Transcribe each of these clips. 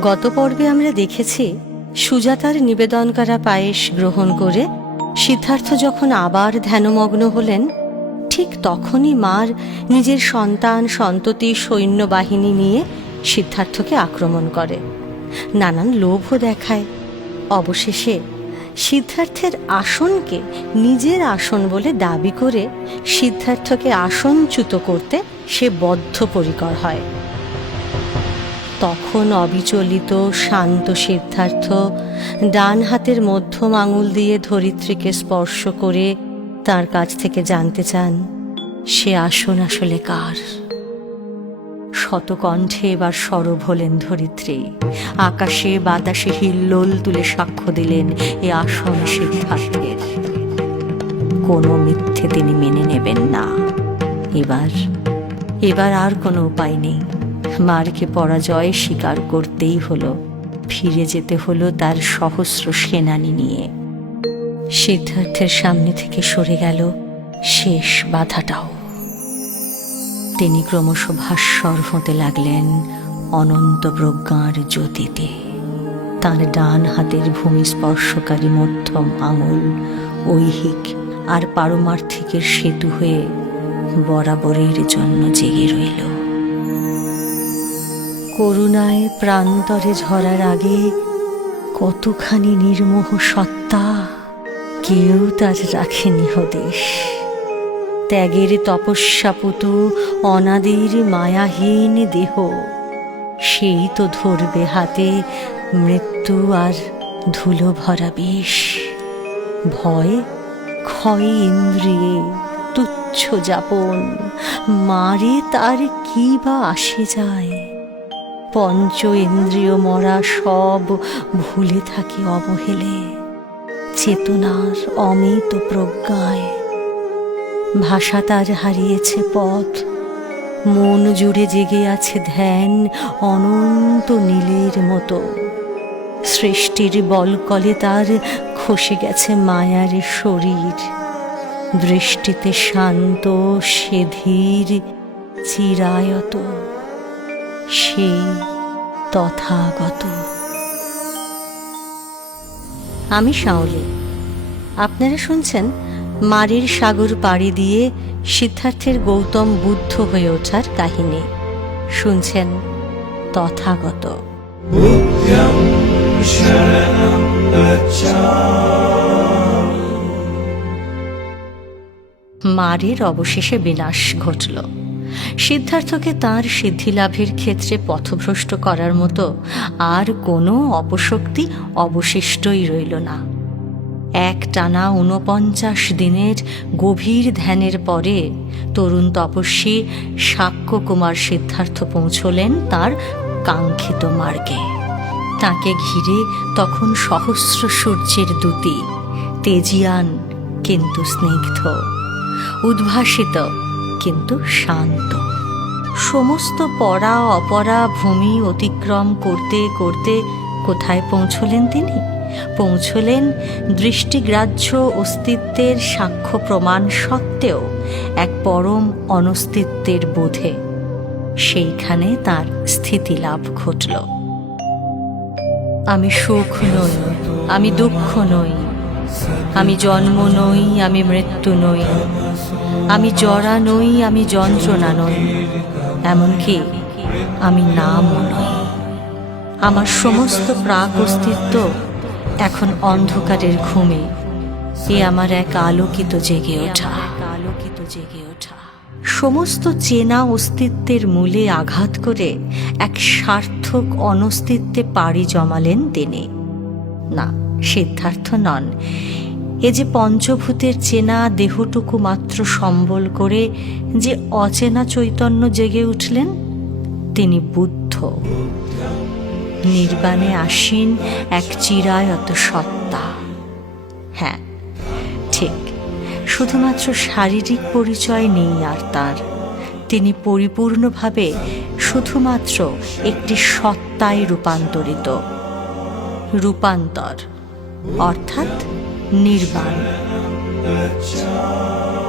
গত পর্বে আমরা দেখেছি সুজাতার নিবেদন করা পায়েস গ্রহণ করে সিদ্ধার্থ যখন আবার ধ্যানমগ্ন হলেন, ঠিক তখনই মার নিজের সন্তান সন্ততি সৈন্যবাহিনী নিয়ে সিদ্ধার্থকে আক্রমণ করে, নানান লোভও দেখায়। অবশেষে সিদ্ধার্থের আসনকে নিজের আসন বলে দাবি করে সিদ্ধার্থকে আসনচ্যুত করতে সে বদ্ধপরিকর হয়। তখন অবিচলিত শান্ত সিদ্ধার্থ ডান হাতের মধ্যম আঙুল দিয়ে ধরিত্রীকে স্পর্শ করে তার কাছ থেকে জানতে চান সে আসন আসলে কার। শতকণ্ঠে এবার সরব হলেন ধরিত্রী, আকাশে বাতাসে হিল্লোল তুলে সাক্ষ্য দিলেন এ আসন সিদ্ধার্থের। কোনো মিথ্যে তিনি মেনে নেবেন না। এবার আর কোনো উপায় নেই, মারকে পরাজয় স্বীকার করতেই হলো। ফিরে যেতে হলো তার সহস্র সেনানী নিয়ে। সিদ্ধার্থের সামনে থেকে সরে গেল শেষ বাধাটাও। তিনি ক্রমশ ভাস্বর হতে লাগলেন অনন্ত প্রজ্ঞার জ্যোতিতে। তার ডান হাতের ভূমি স্পর্শকারী মধ্যম আঙুল ঐহিক আর পারমার্থিকের সেতু হয়ে বরাবরের জন্য জেগে রইল। করুণায় প্রান্তরে ঝরার আগে কতখানি নির্মোহ সত্তা কেউ তার রাখেনি হদেশ। ত্যাগের তপস্যাপুতু অনাদির মায়াহীন দেহ, সেই তো ধরবে হাতে মৃত্যু আর ধুলো ভরা বিষ। ভয় ক্ষয় ইন্দ্রিয়ে তুচ্ছ যাপন, মারে তার কি বা আসে যায়। পঞ্চ ইন্দ্রিয় মরা সব ভুলে থাকে অবহেলে, চেতনার অমিত প্রজ্ঞায়। ভাষা তার হারিয়েছে পথ, মন জুড়ে জেগে আছে ধ্যান অনন্ত নীলের মতো। সৃষ্টির বলকলে তার খসে গেছে মায়ার শরীর। দৃষ্টিতে শান্ত সে ধীর চিরায়ত, সেই তথাগত। আমি শাওলি, আপনারা শুনছেন মারির সাগর পাড়ি দিয়ে সিদ্ধার্থের গৌতম বুদ্ধ হয়ে ওঠার কাহিনী। শুনছেন তথাগত। মারির অবশেষে বিনাশ ঘটল। সিদ্ধার্থকে তাঁর সিদ্ধিলাভের ক্ষেত্রে পথভ্রষ্ট করার মতো আর কোনো অপশক্তি অবশিষ্টই রইল না। একটানা 49 দিনের গভীর ধ্যানের পরে তরুণ তপস্বী শাক্যকুমার সিদ্ধার্থ পৌঁছলেন তার কাঙ্ক্ষিত মার্গে। তাকে ঘিরে তখন সহস্র সূর্যের দ্যুতি, তেজিয়ান কিন্তু স্নিগ্ধ, উদ্ভাসিত কিন্তু শান্ত। সমস্ত পরা অপরা ভূমি অতিক্রম করতে করতে কোথায় পৌঁছলেন তিনি? পৌঁছলেন দৃষ্টিগ্রাহ্য অস্তিত্বের সাক্ষ্য প্রমাণ সত্ত্বেও এক পরম অনস্তিত্বের বোধে। সেইখানে তার স্থিতিলাভ ঘটল। আমি সুখ নই, আমি দুঃখ নই, আমি জন্ম নই, আমি মৃত্যু নই, আমি জরা নই, আমি যন্ত্রণা নই, এমনকি আমি নামও নই। আমার সমস্ত প্রাক অস্তিত্ব এখন অন্ধকারের ঘুমে, এ আমার এক আলোকিত জেগে ওঠা। সমস্ত চেনা অস্তিত্বের মূলে আঘাত করে এক সার্থক অনস্তিত্বে পাড়ি জমালেন তিনি। না, সিদ্ধার্থ নন, এ যে পঞ্চভূতের চেনা দেহটুকু মাত্র সম্বল করে যে অচেনা চৈতন্য জেগে উঠলেন, তিনি বুদ্ধ। নির্বাণে আসীন এক চিরায়ত সত্তা। হ্যাঁ ঠিক, শুধুমাত্র শারীরিক পরিচয় নেই আর তার। তিনি পরিপূর্ণভাবে শুধুমাত্র একটি সত্তায় রূপান্তরিত। রূপান্তর অর্থাৎ নির্বাণ।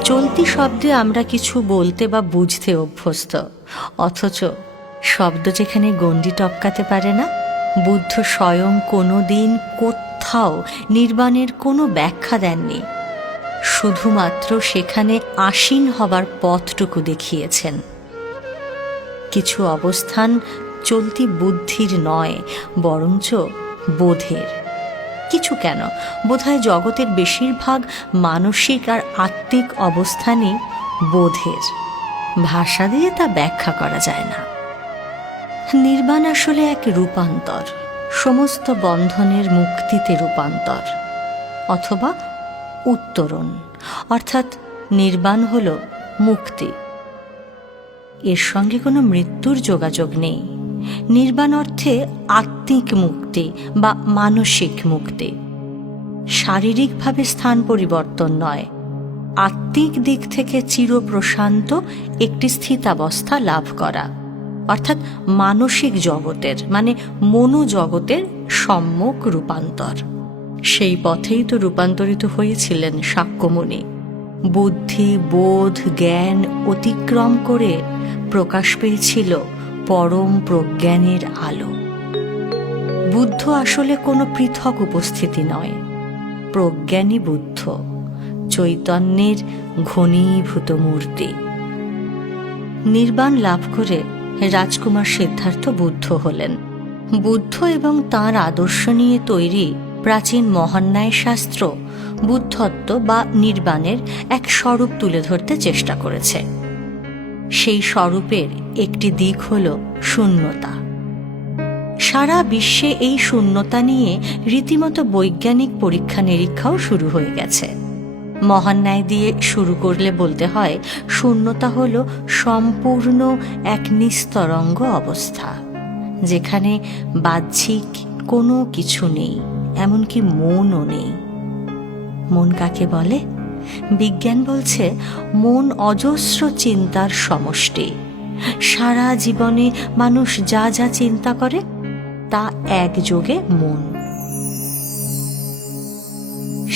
চলতি শব্দে আমরা কিছু বলতে বা বুঝতে অভ্যস্ত, অথচ শব্দ যেখানে গণ্ডি টপকাতে পারে না, বুদ্ধ স্বয়ং কোনো দিন কোথাও নির্বাণের কোনো ব্যাখ্যা দেননি, শুধুমাত্র সেখানে আসীন হবার পথটুকু দেখিয়েছেন। কিছু অবস্থান চলতি বুদ্ধির নয়, বরঞ্চ বোধের। কিছু কেন, বোধহয় জগতের বেশিরভাগ মানসিক আর আত্মিক অবস্থানই বোধের। ভাষা দিয়ে তা ব্যাখ্যা করা যায় না। নির্বাণ আসলে এক রূপান্তর, সমস্ত বন্ধনের মুক্তিতে রূপান্তর, অথবা উত্তরণ, অর্থাৎ নির্বাণ হল মুক্তি। এর সঙ্গে কোনো মৃত্যুর যোগাযোগ নেই। নির্বাণ অর্থে আত্মিক মুক্তি বা মানসিক মুক্তি, শারীরিকভাবে স্থান পরিবর্তন নয়, আত্মিক দিক থেকে চিরপ্রশান্ত একটি স্থিতাবস্থা লাভ করা, অর্থাৎ মানসিক জগতের মানে মনোজগতের সম্যক রূপান্তর। সেই পথেই তো রূপান্তরিত হয়েছিলেন শাক্যমুনি। বুদ্ধি, বোধ, জ্ঞান অতিক্রম করে প্রকাশ পেয়েছিল পরম প্রজ্ঞানের আলো। বুদ্ধ আসলে কোনো পৃথক উপস্থিতি নয়, প্রজ্ঞানী বুদ্ধ, চৈতন্যের ঘনীভূত মূর্তি। নির্বাণ লাভ করে রাজকুমার সিদ্ধার্থ বুদ্ধ হলেন। বুদ্ধ এবং তাঁর আদর্শ নিয়ে তৈরি প্রাচীন মহান্যায় শাস্ত্র বুদ্ধত্ব বা নির্বাণের এক স্বরূপ তুলে ধরতে চেষ্টা করেছে। সেই স্বরূপের একটি দিক হল শূন্যতা। সারা বিশ্বে এই শূন্যতা নিয়ে রীতিমতো বৈজ্ঞানিক পরীক্ষা নিরীক্ষাও শুরু হয়ে গেছে। মহান্যায় দিয়ে শুরু করলে বলতে হয়, শূন্যতা হল সম্পূর্ণ এক নিস্তরঙ্গ অবস্থা, যেখানে বাহ্যিক কোনো কিছু নেই, এমনকি মনও নেই। মন কাকে বলে? বিজ্ঞান বলছে মন অজস্র চিন্তার সমষ্টি। সারা জীবনে মানুষ যা যা চিন্তা করে তা একযোগে মন।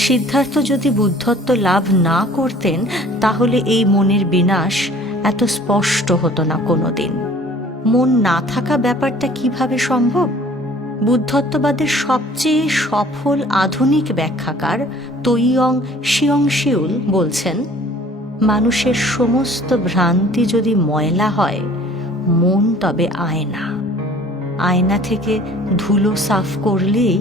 সিদ্ধার্থ যদি বুদ্ধত্ব লাভ না করতেন, তাহলে এই মনের বিনাশ এত স্পষ্ট হতো না কোনোদিন। মন না থাকা ব্যাপারটা কিভাবে সম্ভব? বুদ্ধত্ববাদের সবচেয়ে সফল আধুনিক ব্যাখ্যাকার তৈয়ং শিয়ং শিউল বলছেন, মানুষের সমস্ত ভ্রান্তি যদি ময়লা হয়, মন তবে আয়না। আয়না থেকে ধুলো সাফ করলেই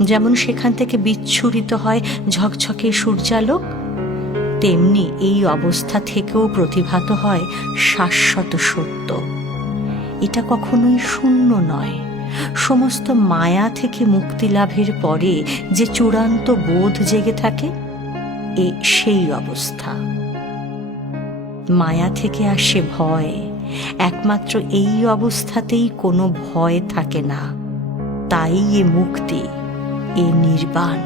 যেমন সেখান থেকে বিচ্ছুরিত হয় ঝকঝকে সূর্যালোক, তেমনি এই অবস্থা থেকেও প্রতিভাত হয় শাশ্বত সত্য। এটা কখনোই শূন্য নয়। সমস্ত মায়া থেকে মুক্তি লাভের পরে যে চূড়ান্ত বোধ জেগে থাকে, সেই অবস্থা। মায়া থেকে আসে ভয়, একমাত্র এই অবস্থাতেই কোনো ভয় থাকে না। তাই এ মুক্তি, এ নির্বাণ।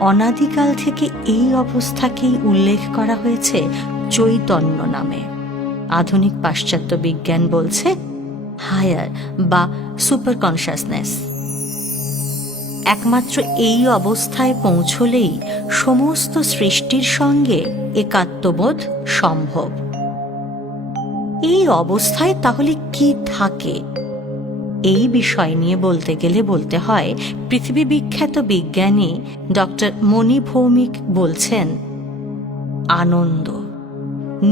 অনাদিকাল থেকে এই অবস্থাকেই উল্লেখ করা হয়েছে চৈতন্য নামে। আধুনিক পাশ্চাত্য বিজ্ঞান বলছে হায়ার বা সুপার কনসাসনেস। একমাত্র এই অবস্থায় পৌঁছলেই সমস্ত সৃষ্টির সঙ্গে একাত্মবোধ সম্ভব। এই অবস্থায় তাহলে কি থাকে? এই বিষয় নিয়ে বলতে গেলে বলতে হয়, পৃথিবী বিখ্যাত বিজ্ঞানী ডক্টর মণি ভৌমিক বলছেন, আনন্দ,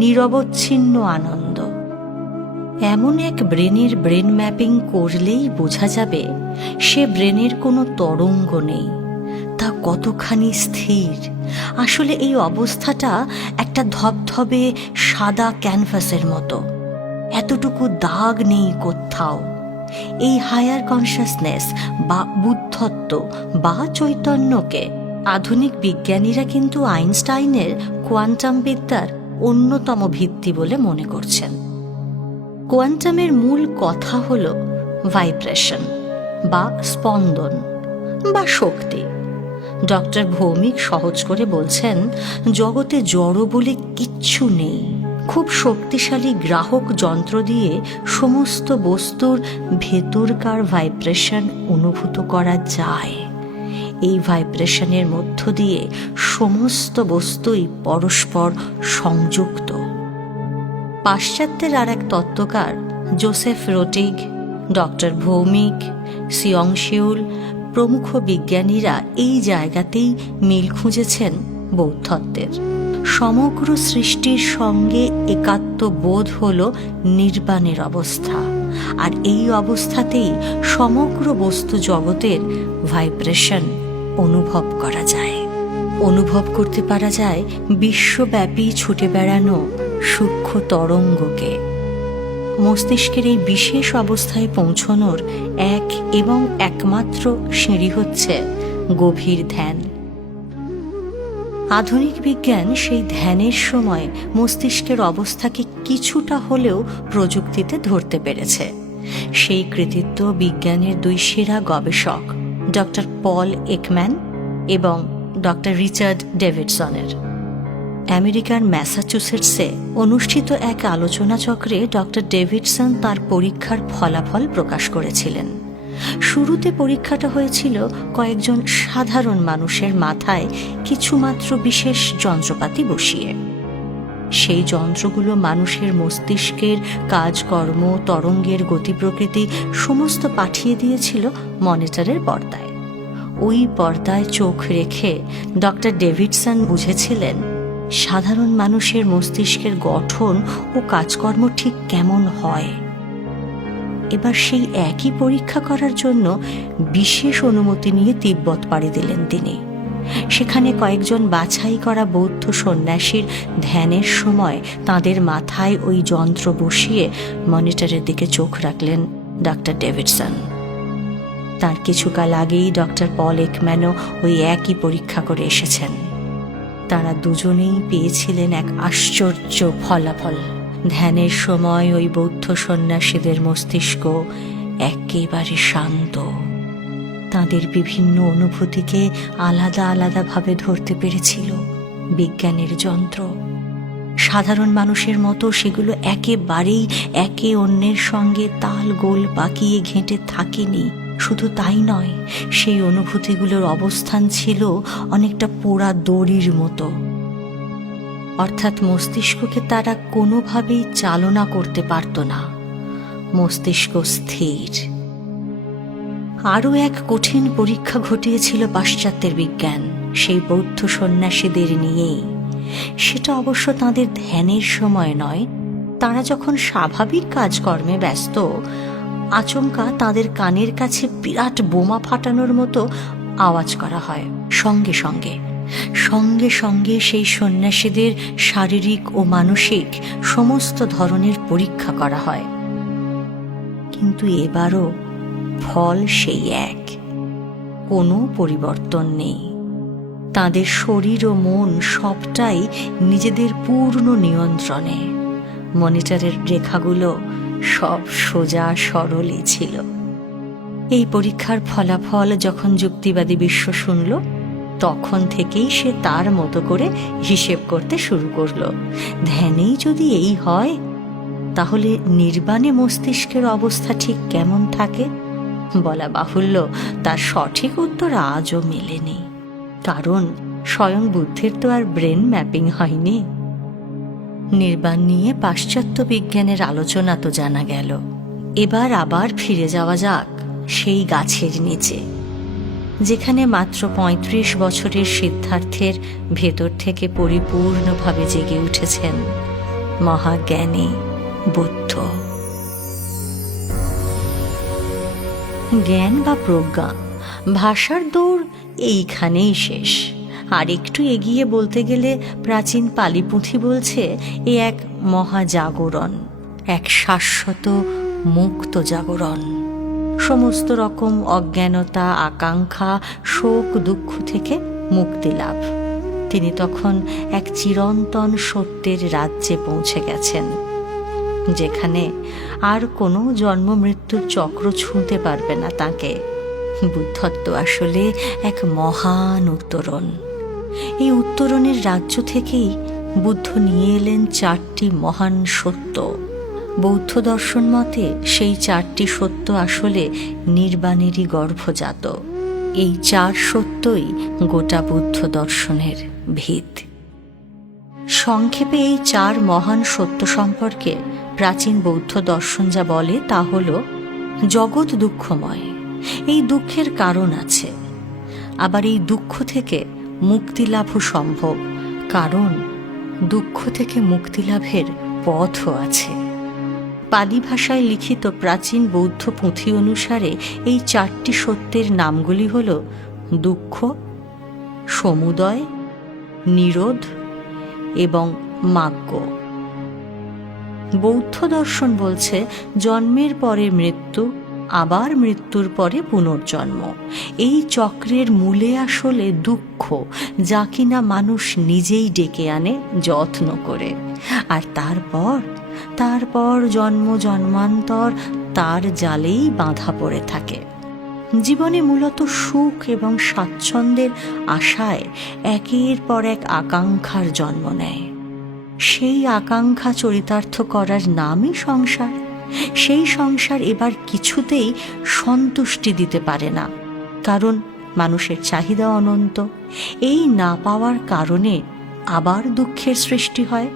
নিরবচ্ছিন্ন আনন্দ। এমন এক ব্রেনের ব্রেন ম্যাপিং করলেই বোঝা যাবে সে ব্রেনের কোনো তরঙ্গ নেই, তা কতখানি স্থির। আসলে এই অবস্থাটা একটা ধবধবে সাদা ক্যানভাসের মতো, এতটুকু দাগ নেই কোথাও। এই হায়ার কনসাসনেস বা বুদ্ধত্ব বা চৈতন্যকে আধুনিক বিজ্ঞানীরা কিন্তু আইনস্টাইনের কোয়ান্টাম বিদ্যার অন্যতম ভিত্তি বলে মনে করছেন। কোয়ান্টামের মূল কথা হল ভাইব্রেশন বা স্পন্দন বা শক্তি। ডক্টর ভৌমিক সহজ করে বলছেন, জগতে জড় বলে কিচ্ছু নেই। খুব শক্তিশালী গ্রাহক যন্ত্র দিয়ে সমস্ত বস্তুর ভেতরকার ভাইব্রেশন অনুভূত করা যায়। এই ভাইব্রেশনের মধ্য দিয়ে সমস্ত বস্তুই পরস্পর সংযুক্ত। পাশ্চাত্যের আর এক তত্ত্বকার জোসেফ রোটিগ, ডক্টর ভৌমিক, সিয়ংশিউল প্রমুখ বিজ্ঞানীরা এই জায়গাতেই মিল খুঁজেছেন বৌদ্ধত্বের। সমগ্র সৃষ্টির সঙ্গে একাত্ম বোধ হল নির্বাণের অবস্থা, আর এই অবস্থাতেই সমগ্র বস্তু জগতের ভাইব্রেশন অনুভব করা যায়। অনুভব করতে পারা যায় বিশ্বব্যাপী ছুটে বেড়ানো সূক্ষ্ম তরঙ্গকে। মস্তিষ্কের এই বিশেষ অবস্থায় পৌঁছনোর এক এবং একমাত্র সিঁড়ি হচ্ছে গভীর ধ্যান। আধুনিক বিজ্ঞান সেই ধ্যানের সময় মস্তিষ্কের অবস্থাকে কিছুটা হলেও প্রযুক্তিতে ধরতে পেরেছে। সেই কৃতিত্ব বিজ্ঞানের দুই সেরা গবেষক ডক্টর পল একম্যান এবং ডক্টর রিচার্ড ডেভিডসনের। আমেরিকার ম্যাসাচুসেটসে অনুষ্ঠিত এক আলোচনা চক্রে ডক্টর ডেভিডসন তার পরীক্ষার ফলাফল প্রকাশ করেছিলেন। শুরুতে পরীক্ষাটা হয়েছিল কয়েকজন সাধারণ মানুষের মাথায় কিছুমাত্র বিশেষ যন্ত্রপাতি বসিয়ে। সেই যন্ত্রগুলো মানুষের মস্তিষ্কের কাজকর্ম, তরঙ্গের গতি প্রকৃতি সমস্ত পাঠিয়ে দিয়েছিল মনিটরের পর্দায়। ওই পর্দায় চোখ রেখে ডক্টর ডেভিডসন বুঝেছিলেন সাধারণ মানুষের মস্তিষ্কের গঠন ও কাজকর্ম ঠিক কেমন হয়। এবার সেই একই পরীক্ষা করার জন্য বিশেষ অনুমতি নিয়ে তিব্বত পাড়ি দিলেন তিনি। সেখানে কয়েকজন বাছাই করা বৌদ্ধ সন্ন্যাসীর ধ্যানের সময় তাদের মাথায় ওই যন্ত্র বসিয়ে মনিটরের দিকে চোখ রাখলেন ডক্টর ডেভিডসন। তার কিছুকাল আগেই ডক্টর পল একম্যানও ওই একই পরীক্ষা করে এসেছেন। তারা দুজনেই পেয়েছিলেন এক আশ্চর্য ফলাফল। ধ্যানের সময় ওই বৌদ্ধ সন্ন্যাসীদের মস্তিষ্ক একেবারে শান্ত। তাদের বিভিন্ন অনুভূতিকে আলাদা আলাদাভাবে ধরতে পেরেছিল বিজ্ঞানের যন্ত্র। সাধারণ মানুষের মতো সেগুলো একেবারেই একে অন্যের সঙ্গে তাল গোল পাকিয়ে ঘেঁটে থাকেনি। শুধু তাই নয়, সেই অনুভূতিগুলোর অবস্থান ছিল অনেকটা পোড়া দড়ির মতো। অর্থাৎ মস্তিষ্ককে তারা কোনোভাবেই চালনা করতে পারত না। মস্তিষ্ক স্থির। আরও এক কঠিন পরীক্ষা ঘটিয়েছিল পাশ্চাত্যের বিজ্ঞান সেই বৌদ্ধ সন্ন্যাসীদের নিয়েই। সেটা অবশ্য তাদের ধ্যানের সময় নয়। তারা যখন স্বাভাবিক কাজকর্মে ব্যস্ত, আচমকা তাদের কানের কাছে বিরাট বোমা ফাটানোর মতো আওয়াজ করা হয়। সঙ্গে সঙ্গে সঙ্গে সঙ্গে সেই সন্ন্যাসীদের শারীরিক ও মানসিক সমস্ত ধরনের পরীক্ষা করা হয়। কিন্তু এবারও ফল সেই এক, কোনো পরিবর্তন নেই। তাদের শরীর ও মন সবটাই নিজেদের পূর্ণ নিয়ন্ত্রণে। মনিটরের রেখাগুলো সব সোজা সরলই ছিল। এই পরীক্ষার ফলাফল যখন যুক্তিবাদী বিশ্ব শুনল, তখন থেকেই সে তার মতো করে হিসেব করতে শুরু করল। ধ্যানেই যদি এই হয়, তাহলে নির্বাণে মস্তিষ্কের অবস্থা ঠিক কেমন থাকে? বলা বাহুল্য, তার সঠিক উত্তর আজও মেলেনি। কারণ স্বয়ং বুদ্ধের তো আর ব্রেন ম্যাপিং হয়নি। নির্বাণ নিয়ে পাশ্চাত্য বিজ্ঞানের আলোচনা তো জানা গেল। এবার আবার ফিরে যাওয়া যাক সেই গাছের নিচে, যেখানে মাত্র ৩৫ বছরের সিদ্ধার্থের ভেতর থেকে পরিপূর্ণভাবে জেগে উঠেছেন মহাজ্ঞানী বুদ্ধ। জ্ঞান বা প্রজ্ঞা, ভাষার দৌড় এইখানেই শেষ। আর একটু এগিয়ে বলতে গেলে প্রাচীন পালি পুঁথি বলছে এ এক মহাজাগরণ, এক শাশ্বত মুক্ত জাগরণ। সমস্ত রকম অজ্ঞানতা, আকাঙ্ক্ষা, শোক, দুঃখ থেকে মুক্তি লাভ। তিনি তখন এক চিরন্তন সত্যের রাজ্যে পৌঁছে গেছেন, যেখানে আর কোনো জন্ম মৃত্যুর চক্র ছুঁতে পারবে না তাকে। বুদ্ধত্ব আসলে এক মহান উত্তরণ। এই উত্তরণের রাজ্য থেকেই বুদ্ধ নিয়ে এলেন 4টি মহান সত্য। বৌদ্ধ দর্শন মতে সেই 4টি সত্য আসলে নির্বাণেরই গর্ভজাত। এই 4 সত্যই গোটা বুদ্ধ দর্শনের ভিত। সংক্ষেপে এই 4 মহান সত্য সম্পর্কে প্রাচীন বৌদ্ধ দর্শন যা বলে তা হল, জগৎ দুঃখময়, এই দুঃখের কারণ আছে, আবার এই দুঃখ থেকে মুক্তি লাভও সম্ভব, কারণ দুঃখ থেকে মুক্তি লাভের পথও আছে। পালি ভাষায় লিখিত প্রাচীন বৌদ্ধ পুঁথি অনুসারে এই 4টি সত্যের নামগুলি হল দুঃখ, সমুদয়, নিরোধ এবং মার্গ। বৌদ্ধ দর্শন বলছে জন্মের পরে মৃত্যু, আবার মৃত্যুর পরে পুনর্জন্ম। এই চক্রের মূলে আসলে দুঃখ, যা কিনা মানুষ নিজেই ডেকে আনে যত্ন করে, আর তারপর জন্ম জন্মান্তর তার জালেই বাঁধা পড়ে থাকে। জীবনে মূলত সুখ এবং স্বাচ্ছন্দ্যের আশায় একের পর এক আকাঙ্ক্ষার জন্ম নেয়। সেই আকাঙ্ক্ষা চরিতার্থ করার নামই সংসার। সেই সংসার এবার কিছুতেই সন্তুষ্টি দিতে পারে না, কারণ মানুষের চাহিদা অনন্ত। এই না পাওয়ার কারণে আবার দুঃখের সৃষ্টি হয়।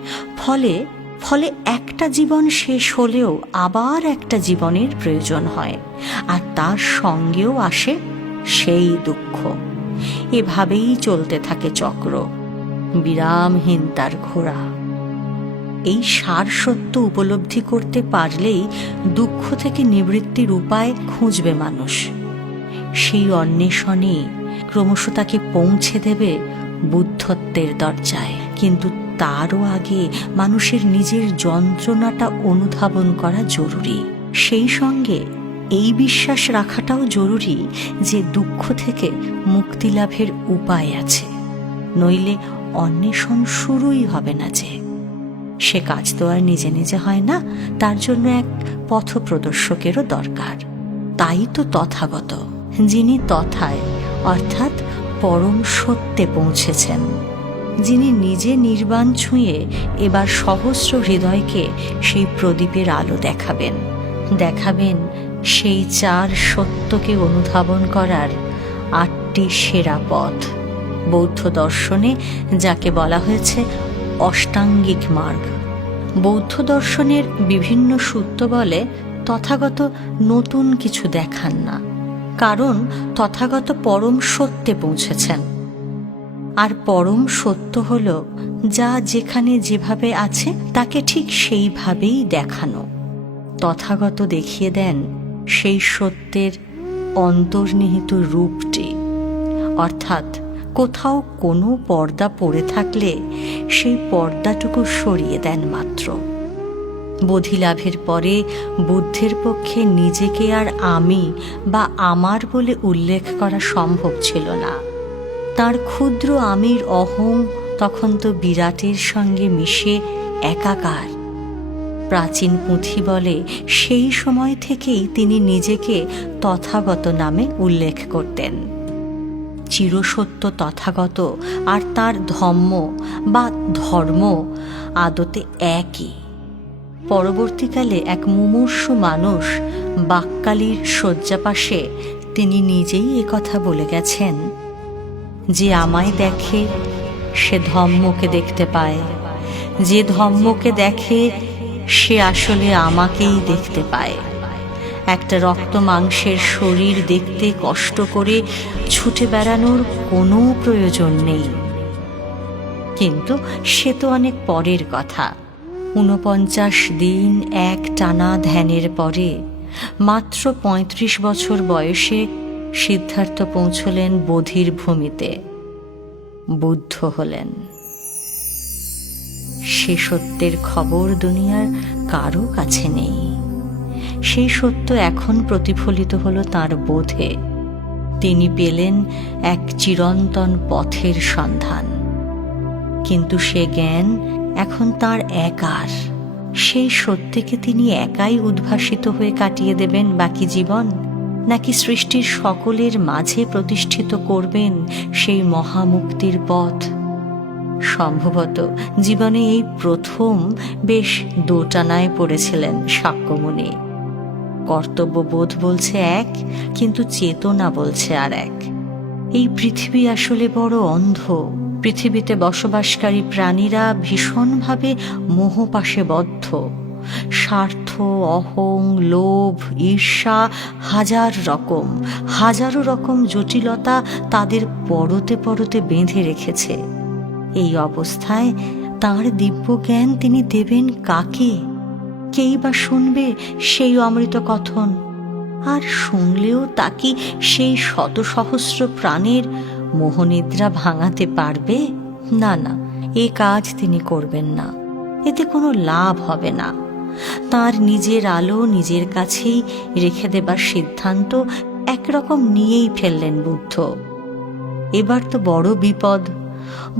ফলে একটা জীবন শেষ হলেও আবার একটা জীবনের প্রয়োজন হয়, আর তার সঙ্গেও আসে সেই দুঃখ। এভাবেই চলতে থাকে চক্র, বিরামহীন তার ঘোড়া। এই সার সত্য উপলব্ধি করতে পারলেই দুঃখ থেকে নিবৃত্তির উপায় খুঁজবে মানুষ। সেই অন্বেষণে ক্রমশ তাকে পৌঁছে দেবে বুদ্ধত্বের দরজায়। কিন্তু তারও আগে মানুষের নিজের যন্ত্রণাটা অনুধাবন করা জরুরি। সেই সঙ্গে এই বিশ্বাস রাখাটাও জরুরি যে দুঃখ থেকে মুক্তি লাভের উপায় আছে, নইলে অন্বেষণ শুরুই হবে না। সে কাজ তো আর নিজে নিজে হয় না, তার জন্য এক পথপ্রদর্শকেরও দরকার। তাই তো তথাগত, যিনি তথায় অর্থাৎ পরম সত্যে পৌঁছেছেন, যিনি নিজে নির্বাণ ছুঁয়ে এবার সহস্র হৃদয়কে সেই প্রদীপের আলো দেখাবেন সেই 4 সত্যকে অনুধাবন করার 8টি সেরা পথ। বৌদ্ধ দর্শনে যাকে বলা হয়েছে অষ্টাঙ্গিক মার্গ। বৌদ্ধ দর্শনের বিভিন্ন সূত্র বলে তথাগত নতুন কিছু দেখান না, কারণ তথাগত পরম সত্যে পৌঁছেছেন। আর পরম সত্য হল যা যেখানে যেভাবে আছে তাকে ঠিক সেইভাবেই দেখানো। তথাগত দেখিয়ে দেন সেই সত্যের অন্তর্নিহিত রূপটি, অর্থাৎ কোথাও কোনো পর্দা পড়ে থাকলে সেই পর্দাটুকু সরিয়ে দেন মাত্র। বোধিলাভের পরে বুদ্ধের পক্ষে নিজেকে আর আমি বা আমার বলে উল্লেখ করা সম্ভব ছিল না। তার ক্ষুদ্র আমির অহং তখন তো বিরাটের সঙ্গে মিশে একাকার। প্রাচীন পুঁথি বলে সেই সময় থেকেই তিনি নিজেকে তথাগত নামে উল্লেখ করতেন। চিরসত্য তথাগত আর তার ধম্ম বা ধর্ম আদতে একই। পরবর্তীকালে এক মুমূর্ষু মানুষ বাক্যালির শয্যাপাশে তিনি নিজেই একথা বলে গেছেন, যে আমায় দেখে সে ধম্মকে দেখতে পায়, যে ধম্মকে দেখে সে আসলে আমাকেই দেখতে পায়। একটা রক্ত মাংসের শরীর দেখতে কষ্ট করে ছুটে বেড়ানোর কোনো প্রয়োজন নেই। কিন্তু সে তো অনেক পরের কথা। 49 দিন এক টানা ধ্যানের পরে মাত্র 35 বছর বয়সে সিদ্ধার্থ পৌঁছলেন বোধির ভূমিতে, বুদ্ধ হলেন। সে সত্যের খবর দুনিয়ার কারো কাছে নেই। সেই সত্য এখন প্রতিফলিত হলো তাঁর বোধে। তিনি পেলেন এক চিরন্তন পথের সন্ধান, কিন্তু সে জ্ঞান এখন তাঁর একার। সেই সত্যকে তিনি একাই উদ্ভাসিত হয়ে কাটিয়ে দেবেন বাকি জীবন, নাকি সৃষ্টির সকলের মাঝে প্রতিষ্ঠিত করবেন সেই মহামুক্তির পথ? সম্ভবত জীবনে এই প্রথম বেশ দোটানায় পড়েছিলেন শাক্যমুনি। কর্তব্যবোধ বলছে এক, কিন্তু চেতনা বলছে আর এক। এই পৃথিবী আসলে বড় অন্ধ। পৃথিবীতে বসবাসকারী প্রাণীরা ভীষণভাবে মোহপাশে বদ্ধ। স্বার্থ, অহং, লোভ, ঈর্ষা, হাজারো রকম জটিলতা তাদের পরতে পরতে বেঁধে রেখেছে। এই অবস্থায় তাঁর দিব্য জ্ঞান তিনি দেবেন কাকে? কেই বা শুনবে সেই অমৃত কথন? আর শুনলেও তা কি সেই শত সহস্র প্রাণের মোহনিদ্রা ভাঙাতে পারবে? না, এ কাজ তিনি করবেন না। এতে কোনো লাভ হবে না। তার নিজের আলো নিজের কাছেই রেখে দেবার সিদ্ধান্ত একরকম নিয়েই ফেললেন বুদ্ধ। এবার তো বড় বিপদ।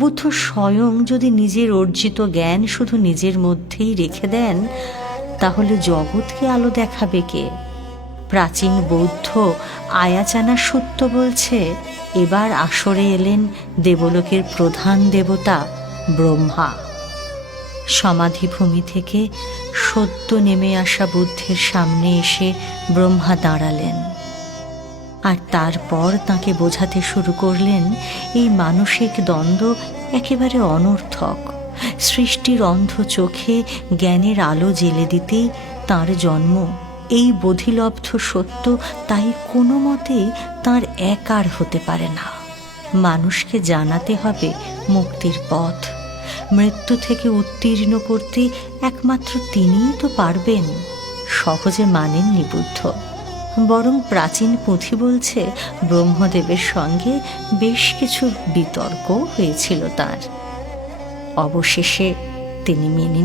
বুদ্ধ স্বয়ং যদি নিজের অর্জিত জ্ঞান শুধু নিজের মধ্যেই রেখে দেন, তাহলে জগৎকে আলো দেখাবে কে? প্রাচীন বৌদ্ধ আয়াচানা সূত্র বলছে, এবার আসরে এলেন দেবলোকের প্রধান দেবতা ব্রহ্মা। সমাধিভূমি থেকে সদ্য নেমে আসা বুদ্ধের সামনে এসে ব্রহ্মা দাঁড়ালেন, আর তারপর তাকে বোঝাতে শুরু করলেন এই মানসিক দ্বন্দ্ব একেবারে অনর্থক। সৃষ্টির অন্ধ চোখে জ্ঞানের আলো জ্বেলে দিতেই তাঁর জন্ম। এই বোধিলব্ধ সত্য তাই কোনো মতে তাঁর একার হতে পারে না। মানুষকে জানাতে হবে মুক্তির পথ। মৃত্যু থেকে উত্তীর্ণ করতে একমাত্র তিনিই তো পারবেন। সহজে মানেননি বুদ্ধ, বরং প্রাচীন পুঁথি বলছে ব্রহ্মদেবের সঙ্গে বেশ কিছু বিতর্ক হয়েছিল তার। অবশেষে তিনি মেনে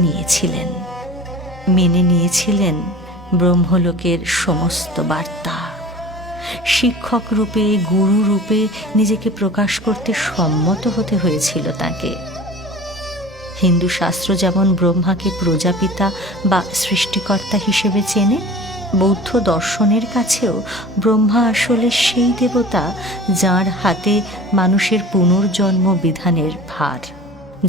নিয়েছিলেন ব্রহ্মলোকের সমস্ত বার্তা। শিক্ষক রূপে, গুরু রূপে নিজেকে প্রকাশ করতে সম্মত হতে হয়েছিল তাকে। হিন্দু শাস্ত্র যেমন ব্রহ্মাকে প্রজাপিতা বা সৃষ্টিকর্তা হিসেবে চেনে, বৌদ্ধ দর্শনের কাছেও ব্রহ্মা আসলে সেই দেবতা যার হাতে মানুষের পুনর্জন্ম বিধানের ভার।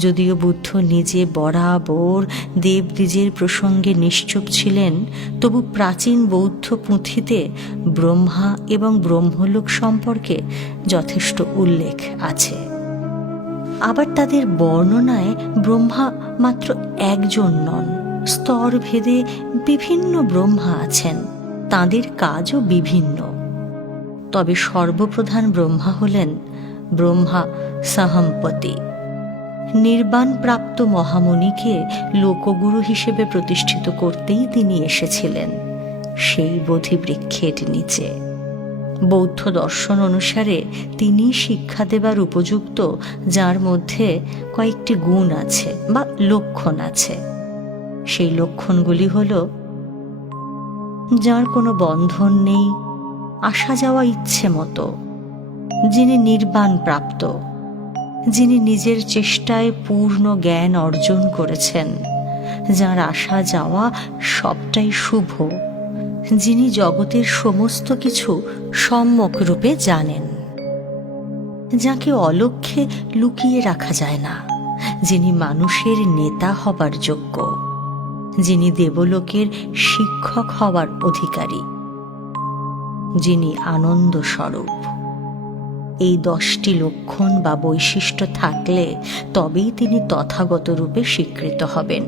যদিও বুদ্ধ নিজে বরাবর দেবদ্বিজের প্রসঙ্গে নিশ্চুপ ছিলেন, তবু প্রাচীন বৌদ্ধ পুঁথিতে ব্রহ্মা এবং ব্রহ্মলোক সম্পর্কে যথেষ্ট উল্লেখ আছে। আবার তাদের বর্ণনায় ব্রহ্মা মাত্র একজন নন, স্তর ভেদে বিভিন্ন ব্রহ্মা আছেন, তাদের কাজও বিভিন্ন। তবে সর্বপ্রধান ব্রহ্মা হলেন ব্রহ্মা সাহম্পতি। নির্বাণ প্রাপ্ত মহামুনিকে লোকগুরু হিসেবে প্রতিষ্ঠিত করতেই তিনি এসেছিলেন সেই বোধিবৃক্ষের নিচে। বৌদ্ধ দর্শন অনুসারে তিনি শিক্ষা দেবার উপযুক্ত, যার মধ্যে কয়েকটি গুণ আছে বা লক্ষণ আছে। সেই লক্ষণগুলি হল: যার কোনো বন্ধন নেই, আসা যাওয়া ইচ্ছে মতো, যিনি নির্বাণ প্রাপ্ত, যিনি নিজের চেষ্টায় পূর্ণ জ্ঞান অর্জন করেছেন, যার আসা যাওয়া সবটাই শুভ, যিনি জগতের সমস্ত কিছু সম্যক রূপে জানেন, যাকে অলক্ষ্যে লুকিয়ে রাখা যায় না, যিনি মানুষের নেতা হবার যোগ্য, যিনি দেবলোকের শিক্ষক হবার অধিকারী, যিনি আনন্দ স্বরূপ। এই 10টি লক্ষণ বা বৈশিষ্ট্য থাকলে তবেই তিনি তথাগত রূপে স্বীকৃত হবেন,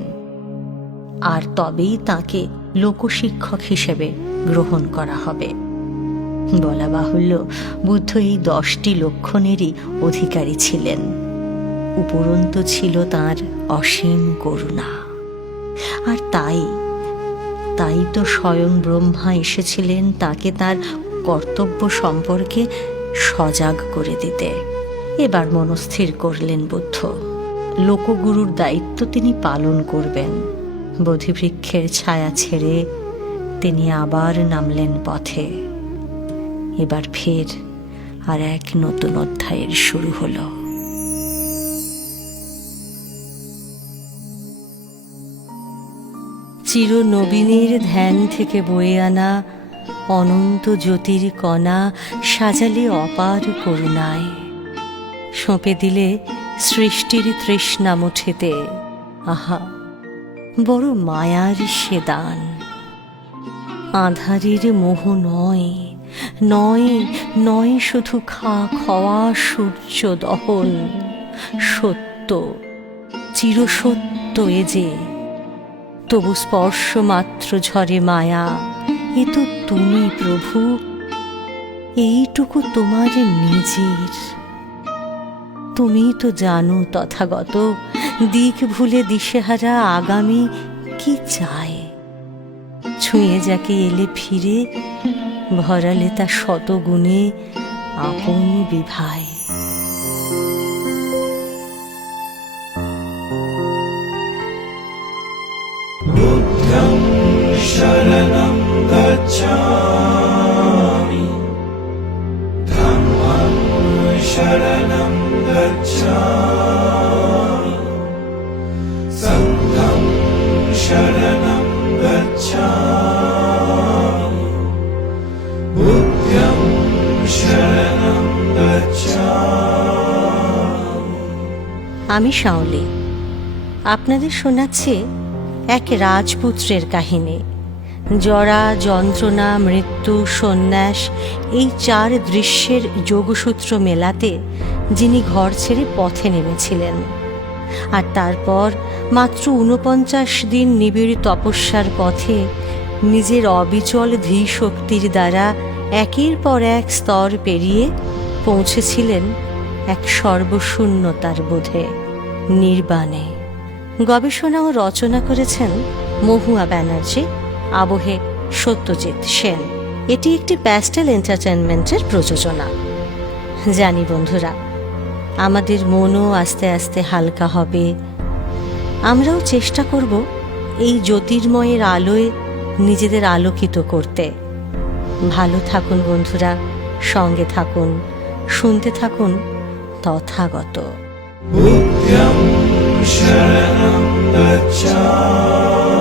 আর তবেই তাকে লোকশিক্ষক হিসেবে গ্রহণ করা হবে। বলা বাহুল্য, বুদ্ধ এই 10টি লক্ষণেরই অধিকারী ছিলেন। উপরন্তু ছিল তাঁর অসীম করুণা। আর তাই তো স্বয়ং ব্রহ্মা এসেছিলেন তাকে তার কর্তব্য সম্পর্কে সজাগ করে দিতে। এবার মনস্থির করলেন বুদ্ধ, লোকগুরুর দায়িত্ব তিনি পালন করবেন। বোধিবৃক্ষের ছায়া ছেড়ে তিনি আবার নামলেন পথে। এবার ফের আর এক নতুন অধ্যায়ের শুরু হলো। চিরনবীনের ধ্যান থেকে বয়ে আনা অনন্ত জ্যোতির কণা সাজালে অপার করুণায়, সঁপে দিলে সৃষ্টির তৃষ্ণা মুঠেতে। আহা, বড় মায়ার সে দান। আঁধারের মোহ নয় শুধু খাওয়া সূর্য দহন, সত্য, চিরসত্য এ যে। তবু স্পর্শ মাত্র ঝরে মায়া। এ তো তুমি প্রভু, এইটুকু তোমার নিজের। তুমি তো জানো তথাগত, দিক ভুলে দিশেহারা আগামী কি চায়। ছুঁয়ে যাকে এলে ফিরে, ভরালে তা শত গুণে আপন বিভায়। বুদ্ধং শরণং গচ্ছামি, ধম্মং শরণং গচ্ছামি, সংঘং শরণং গচ্ছামি, বুদ্ধং শরণং গচ্ছামি। আমি শাওলি, আপনাদের শোনাচ্ছি এক রাজপুত্রের কাহিনী। জরা, যন্ত্রণা, মৃত্যু, সন্ন্যাস, এই 4 দৃশ্যের যোগসূত্র মেলাতে যিনি ঘর ছেড়ে পথে নেমেছিলেন, আর তারপর মাত্র 49 দিন নিবিড় তপস্যার পথে নিজের অবিচল ধীশক্তির দ্বারা একের পর এক স্তর পেরিয়ে পৌঁছেছিলেন এক সর্বশূন্যতার বোধে, নির্বাণে। গবেষণা ও রচনা করেছেন মহুয়া ব্যানার্জি, আবহে সত্যজিৎ সেন। এটি একটি প্যাস্টেল এন্টারটেনমেন্টের প্রযোজনা। জানি বন্ধুরা, আমাদের মনও আস্তে আস্তে হালকা হবে। আমরাও চেষ্টা করব এই জ্যোতির্ময়ের আলোয় নিজেদের আলোকিত করতে। ভালো থাকুন বন্ধুরা, সঙ্গে থাকুন, শুনতে থাকুন তথাগত। বুদ্ধং শরণং গচ্ছামি।